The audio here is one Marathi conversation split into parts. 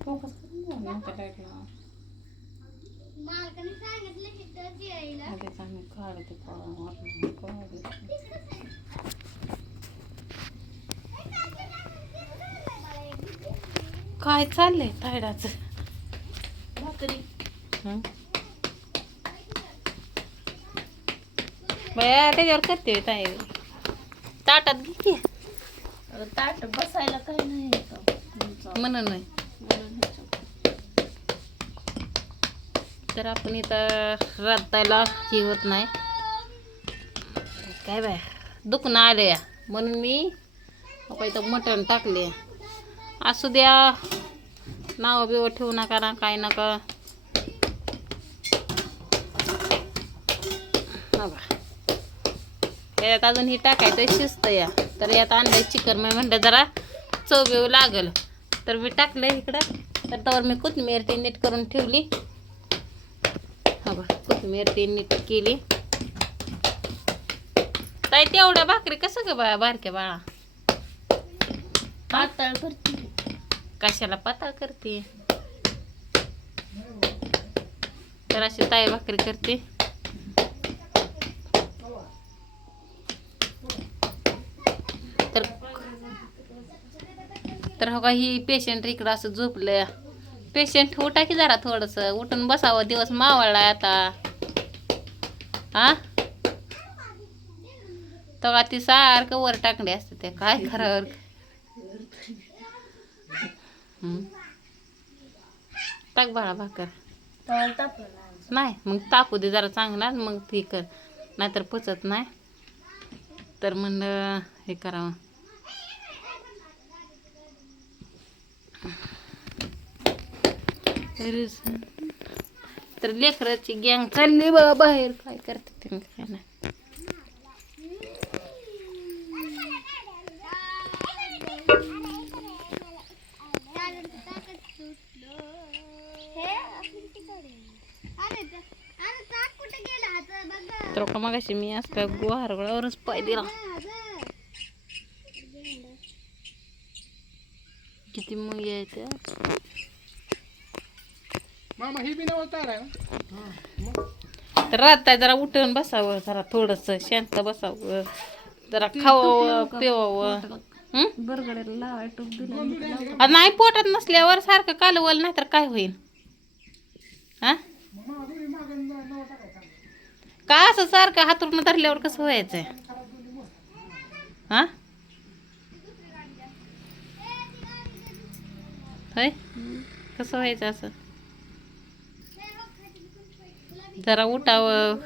फोकस काय चाललंय हं? बया त्याच्यावर करते ताई. ताटात घे ताट बसायला काही नाही. म्हणून नाही तर आपण इथं रातायला हे होत नाही. काय बाय दुखणं आले या. म्हणून मी इथं मटण टाकले असू द्या नाव बिव ठेवू नका ना काय नका. यात अजून ही टाकायचं शिस्त या. तर यात आणलं चिकन. मी म्हणलं जरा चव बिव लागल. तर मी टाकलं इकडं. तर त्यावर मी कोथिंबीर ती नीट करून ठेवली. हा बा कोथिंबीर ती नीट केली. ताई तेवढ्या भाकरी कसं ग बा बारक्या बाळा? पातळ करते. कशाला पातळ करते? तर अशी ताई भाकरी करते. तर तर हो का ही पेशंट इकडं असं झोपलंय. पेशंट उठा की जरा थोडंसं. उठून बसावं. दिवस मावळलाय आता. हा तेव्हा ती सारखं वर टाकणे असते ते. काय खरं. टाक बाळा भाकर. नाही मग तापू दे जरा चांगला मग ती कर. नाहीतर पचत नाही. तर म्हणलं हे करावं. तर लेकराची गँग चालली बा बाहेर काय करते ते काय नाही तर का मगाशी मी असं काय गुहारगळावरच पाय दिला किती मग यायचं मामा ही बी नवल तार आहे. ना तर राहता जरा उठून बसावं जरा थोडस शांत बसावं जरा खावावं पिवावं. हं? बरगड्याला लावाय टूप दिलं आ, नाही पोटात नसल्यावर सारखं कालवल नाही तर काय होईल हा? का असं सारखं हातरून धरल्यावर कसं व्हायचंय? हा? होय? कसं व्हायचं असं? जरा उठावं.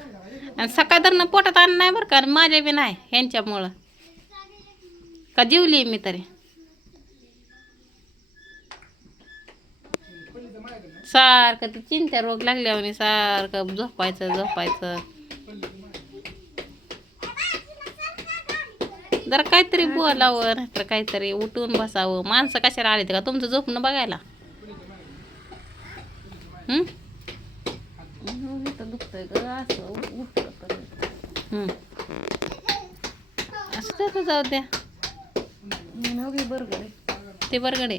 आणि सकाळ धरणं पोटात आण नाही बरं का आणि माझ्या बी नाही ह्यांच्यामुळं का जेवली मी तरी? सारखं ते चिंत्या रोग लागल्यावर सारखं झोपायचं झोपायचं. जरा काहीतरी बोलावं नाहीतर काहीतरी उठून बसावं. माणसं कशाला आले का? तुमचं झोपणं बघायला. हं? ग असं उ- उठलं असं जाऊ द्या. नवगी बरगडे. ते बरगडे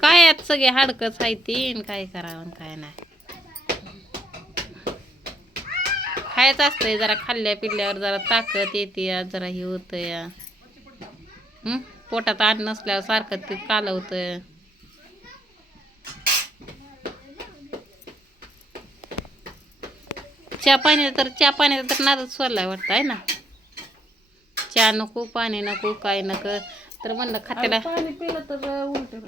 काय आहेत सगळे? हाडकंच आहे तीन. काय करावं आणि काय नाही. खायचं असतंय जरा खाल्ल्या पिल्ल्यावर जरा ताकद येते जरा हे होतं या पोटात अन्न नसल्यावर सारखं ते कालवतं चहा पाण्याचा तर चहा पाण्याचा तर नादच सोडलाय वाटतं आहे ना? चहा नको पाणी नको काय नको. तर म्हणलं खात्याला पाणी पिलं तर उलटे.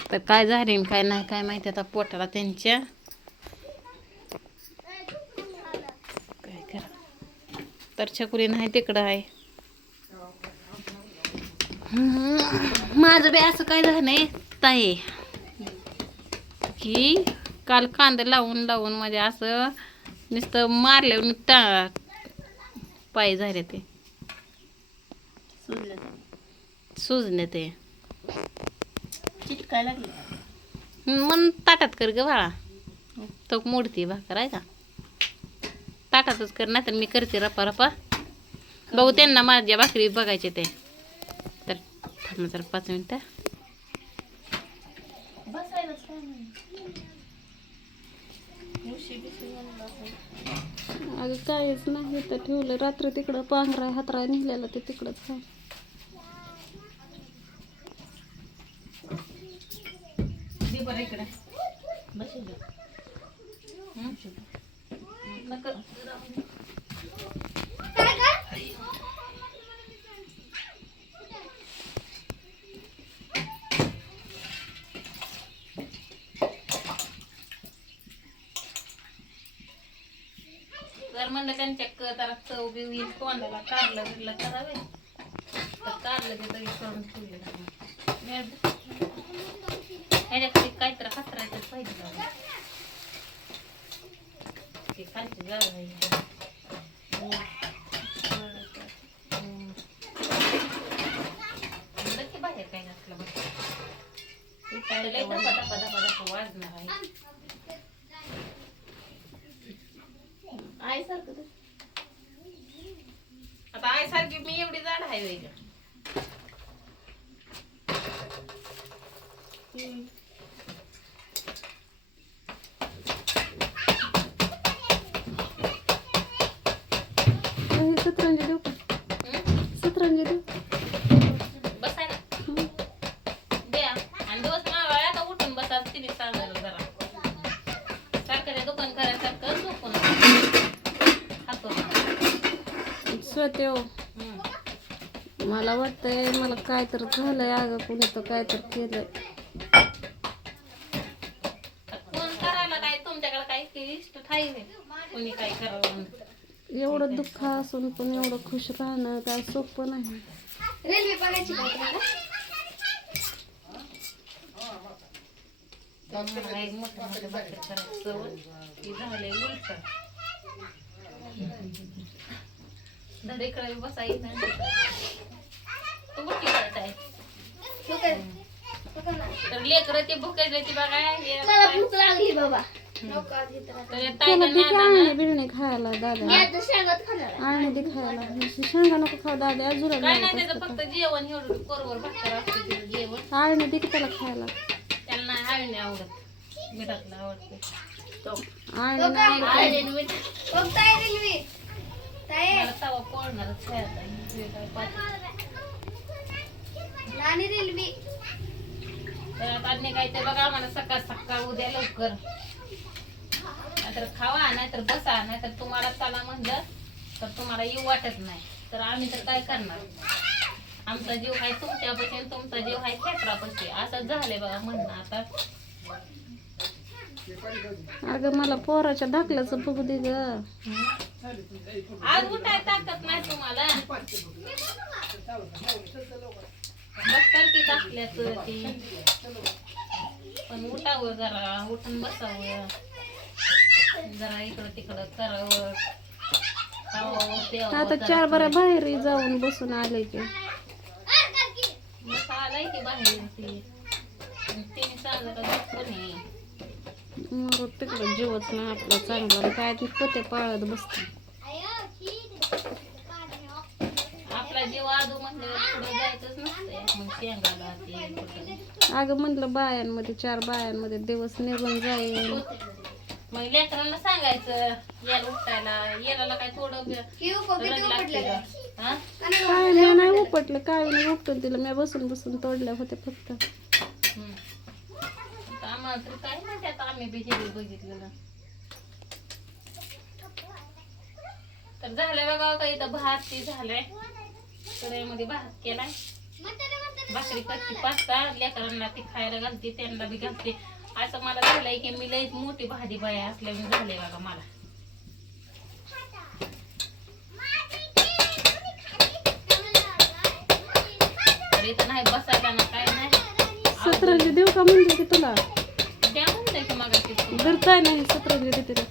तर काय झाले काय नाही काय माहिती आता पोटाला त्यांच्या. काय करा? तर छकुली नाही तिकडं आहे. माझं बी असं काय झालं नाही ताई? की काल कांदा लावून लावून म्हणजे असं नुसतं मारल्यावर टा पाय झाले ते. सुजलं. ते. चिटकाय लागले. मन ताटात कर ग बाळा. तो मोडती भाकर आहे का? ताटातच कर नाही तर मी करते रपा रपा. बघू त्यांना माझ्या भाकरी बघायचे ते. तर थांबा जरा पाच मिनिटं बसायलाच काय नाही उशी बिशी म्हणलं आपण. अगं काहीच नाही तर ठेवलं. रात्री तिकडं पांघराय हातराय निघलेलं ते तिकडंच आहे इकडे. बसेल का? जरा चव बिव होईल कोणाला कारलं बिरलं करावे. तर कारलं बी तरी करून ठेवलेलं ह्याच्याकडे काहीतरी हातरायचं पाहिजे बाबा. ते खालची जागा आहे की बाहेर काय घातलं बघ ते लय धपा धपा वाजणार आहे. आईसारखं ते. आता आई सारखी मी एवढी जाड आहे वेगळं मला काय तर झालंय अगं कुणी तर काय तर केलंय. कोण करायला काय तुमच्याकडे काही इष्ट ठाई कोणी काय करावं म्हणून. एवढं दुःख असून पण एवढं खुश राहणं काय सोपं नाही. रेल्वे बघायची झालंय उलट. तू कुठली करत आहे तू काय? तू का नाही? तर लेकर ते भुकायचे ती बघा हे मला काय- भूक लागली बाबा नको आज इथं राहता. तर हे त्याला ताईला दे की नादानं- आळणी बिळणी खायला दादा मी आता शेंगात खाणार आहे. आळणी दे खायला शेंगा नको खाऊ दादा अजून काय नाही त्याचं फक्त जेवण एवढं कोरवर भाकर असते तिचं जेवण आळणी दे की त्याला खायला त्यांना नाही नाही आवडत मिठातलं आवडते आळणी तो नाही काय? आले ना मी. बघ ताई रेल्वे. ताई, मला तवा पोळणारच खायचा हे रेल्वे. तर आता काय ते बघा आम्हाला सकाळ सकाळ उद्या लवकर. नाहीतर खावा नाहीतर बसा नाहीतर तुम्हाला चला म्हणलं तर तुम्हाला येऊ वाटत नाही. तर आम्ही तर काय करणार? आमचा जीव आहे तुमच्यापाशी तुमचा जीव आहे खेकडापाशी. असं झालंय बघा म्हणणं आता. अगं मला पोराच्या धाकल्याचं बघू दे ग. आज उठाय ताकद नाही तुम्हाला. बसतर की टाकल्याच ती. पण उठावं जरा उठून बसावं. जरा इकडं तिकडं करावं. खावं प्यावं आता जरा. चार बऱ्या बाहेर जाऊन बसून आले की मग आलाय की बाहेर ती. तिने सांगत कोणी मग तिकडं जीवच नाही आपला चांगला. काय ती पोते पाळत बसते आयो, ही. आपला जीव पुढे जायचंच नसतंय मग. अगं म्हणलं बायांमध्ये चार बायांमध्ये दिवस निघून जाईल मग लेकरांना सांगायचं याला उठायला याला काय थोडं लागते. का? हा? नाही काय मी नाही उपटलं काय नाही उपटून तिला मी बसून बसून तोडल्या होत्या फक्त हम्म. आता आम्हाला तर काय माहिती आता आम्ही बी हे बघितलेलं तर झालंय बघा आता इथं भात ते झालंय कढईमध्ये भात केलाय. भाकरी करते पास्ता लेकरांना ती खायला घालते त्यांना बी घालते. असं मला झालंय की मी लई मोठी भाजी बाया असल्यामुळे झालंय बघा मला. इथं नाही बसायला ना काय नाही. सतरंजी देऊ का म्हणलं की तुला? द्या म्हणलंय की मग जर काय नाही सतरंजी दे तिला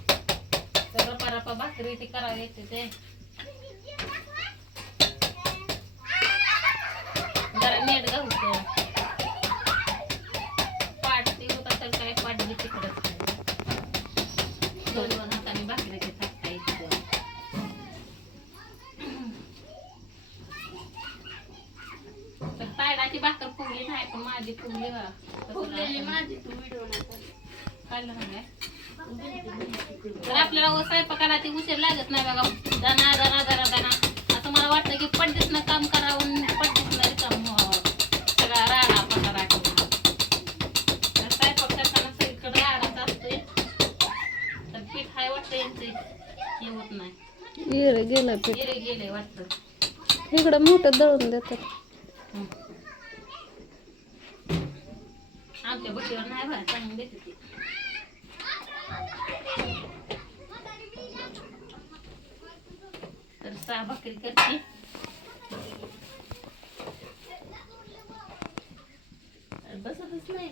तर रपा रपा भाकरी ती करावी येते ते. स्वयंपाकाला ती उशीर लागत नाही बघा. दाना दाना दाना दाना असं मला वाटतं की पड्डीसनं काम करावं पड्डीसनं रिकाम सगळा राडा पसारा करून तर स्वयंपाक करताना सगळीकडे राडाच असतोय. तर पीठ हाय वाटतं यांचं. हे होत नाही. गेलं पीठ गेले गेले वाटतं. इकडं मोठं दळून देतात. आमच्या बटीवर नाही बा चांगली देते ती तर सहा भाकरी करते. बसतच नाही